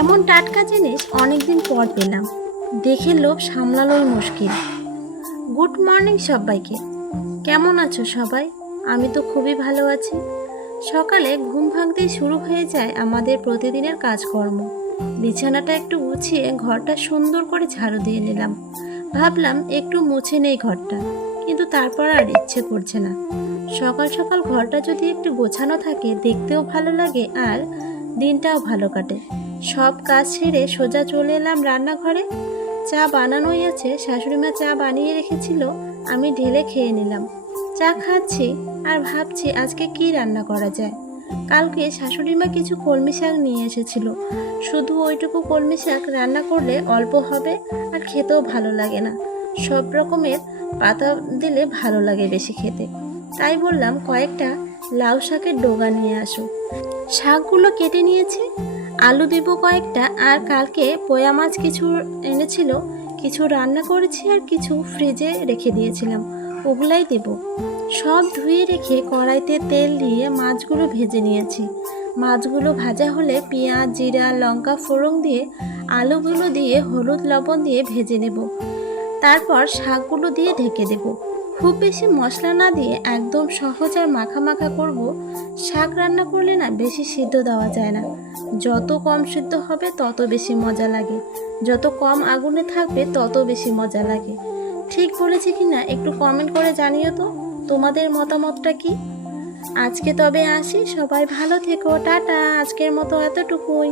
এমন টাটকা জিনিস অনেকদিন পর পেলাম, দেখে লোভ সামলানোই মুশকিল। গুড মর্নিং সবাইকে। কেমন আছো সবাই? আমি তো খুবই ভালো আছি। সকালে ঘুম ভাঙতেই শুরু হয়ে যায় আমাদের প্রতিদিনের কাজকর্ম। বিছানাটা একটু গুছিয়ে ঘরটা সুন্দর করে ঝাড়ু দিয়ে নিলাম। ভাবলাম একটু মুছে নেই ঘরটা, কিন্তু তারপর আর ইচ্ছে করছে না। সকাল সকাল ঘরটা যদি একটু গোছানো থাকে দেখতেও ভালো লাগে আর দিনটাও ভালো কাটে। সব কাজ সেরে সোজা চলে এলাম রান্নাঘরে। চা বানানোই আছে, শাশুড়িমা চা বানিয়ে রেখেছিল, আমি ঢেলে খেয়ে নিলাম। চা খাচ্ছি আর ভাবছি আজকে কি রান্না করা যায়। কালকে শাশুড়িমা কিছু কলমি শাক নিয়ে এসেছিল, শুধু ওইটুকু কলমি শাক রান্না করলে অল্প হবে আর খেতেও ভালো লাগে না। সব রকমের পাতা দিলে ভালো লাগে বেশি খেতে। তাই বললাম কয়েকটা লাউ শাকের ডগা নিয়ে আসো। শাকগুলো কেটে নিয়েছি, আলু দিব কয়েকটা, আর কালকে পোয়া মাছ কিছু এনেছিল, কিছু রান্না করেছি আর কিছু ফ্রিজে রেখে দিয়েছিলাম, ওগুলাই দেব। সব ধুয়ে রেখে কড়াইতে তেল দিয়ে মাছগুলো ভেজে নিয়েছি। মাছগুলো ভাজা হলে পেঁয়াজ, জিরা, লঙ্কা ফোড়ন দিয়ে আলুগুলো দিয়ে হলুদ লবণ দিয়ে ভেজে নেব। তারপর শাকগুলো দিয়ে ঢেকে দেব। খুব বেশি মশলা না দিয়ে একদম সহজ আর মাখা মাখা করব। শাক রান্না করলে না বেশি সিদ্ধ দেওয়া যায় না, যত কম সিদ্ধ হবে তত বেশি মজা লাগে, যত কম আগুনে থাকবে তত বেশি মজা লাগে। ঠিক বলেছি কি না একটু কমেন্ট করে জানিও তো তোমাদের মতামতটা কি। আজকে তবে আসি, সবাই ভালো থেকো, টাটা। আজকের মতো এতটুকুই।